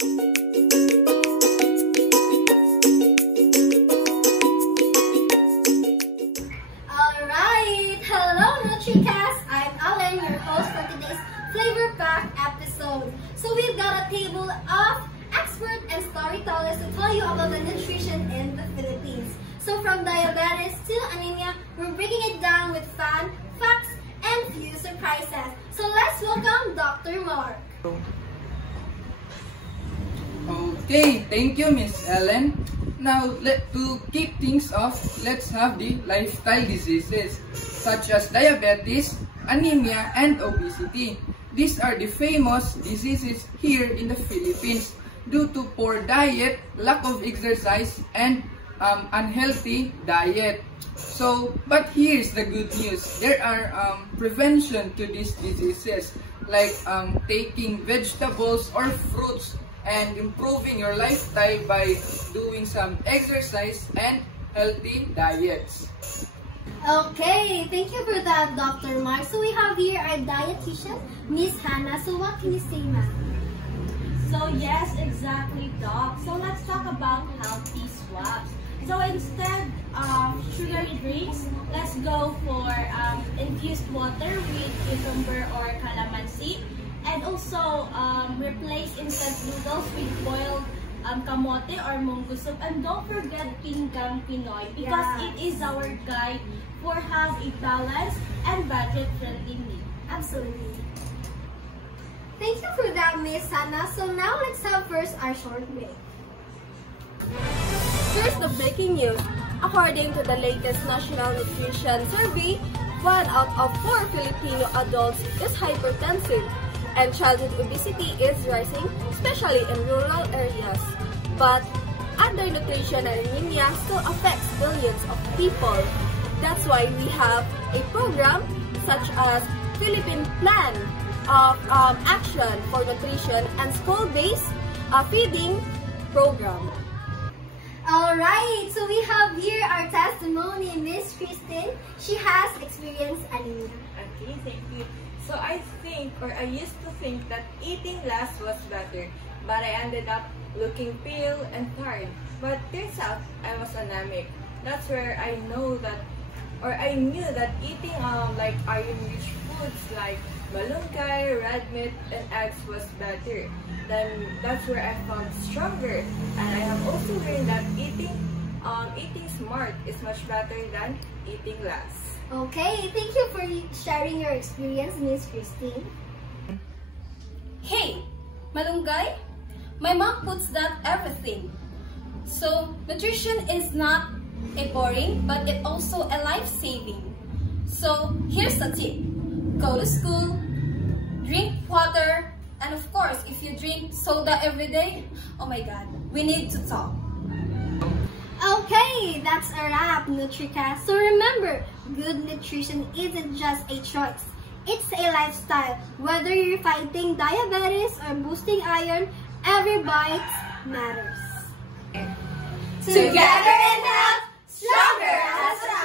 Alright! Hello NutriCast! I'm Ellen, your host for today's Flavor Pack episode. So we've got a table of experts and storytellers to tell you about the nutrition in the Philippines. So from diabetes to anemia, we're breaking it down with fun, facts, and few surprises. So let's welcome Dr. Mark. Okay, thank you, Miss Ellen. Now, to kick things off, let's have the lifestyle diseases such as diabetes, anemia, and obesity. These are the famous diseases here in the Philippines due to poor diet, lack of exercise, and unhealthy diet. So, but here's the good news. There are prevention to these diseases like taking vegetables or fruits and improving your lifestyle by doing some exercise and healthy diets. Okay, thank you for that, Dr. Mark. So we have here our dietitian, Miss Hannah. So what can you say, ma'am? So yes, exactly, Doc. So let's talk about healthy swaps. So instead of sugary drinks, let's go for infused water with cucumber or calamansi. And also replace instant noodles with boiled kamote or munggo soup. And don't forget Pinggang Pinoy because it is our guide for have a balanced and budget-friendly meal. Absolutely. Thank you for that, Miss Hannah. So now let's have first our short break. Here's the breaking news. According to the latest National Nutrition Survey, 1 out of 4 Filipino adults is hypertensive, and childhood obesity is rising, especially in rural areas. But undernutrition and anemia still affects billions of people. That's why we have a program such as Philippine Plan of Action for Nutrition and School-Based Feeding Program. Alright, so we have here our testimony, Miss Christine. She has experienced anemia. Okay, thank you. So I used to think that eating less was better, but I ended up looking pale and tired. But turns out I was anemic. That's where I knew that eating like iron-rich foods like malunggay, red meat, and eggs was better. Then that's where I felt stronger. And I have also learned that eating smart is much better than eating less. Okay, thank you for sharing your experience, Miss Christine. Hey, malunggay? My mom puts that everything. So, nutrition is not a boring, but it also a life-saving. So, here's the tip. Go to school, drink water, and of course, if you drink soda every day, oh my God, we need to talk. Okay, that's a wrap, NutriCast. So remember, good nutrition isn't just a choice. It's a lifestyle. Whether you're fighting diabetes or boosting iron, every bite matters. Together in health, stronger as a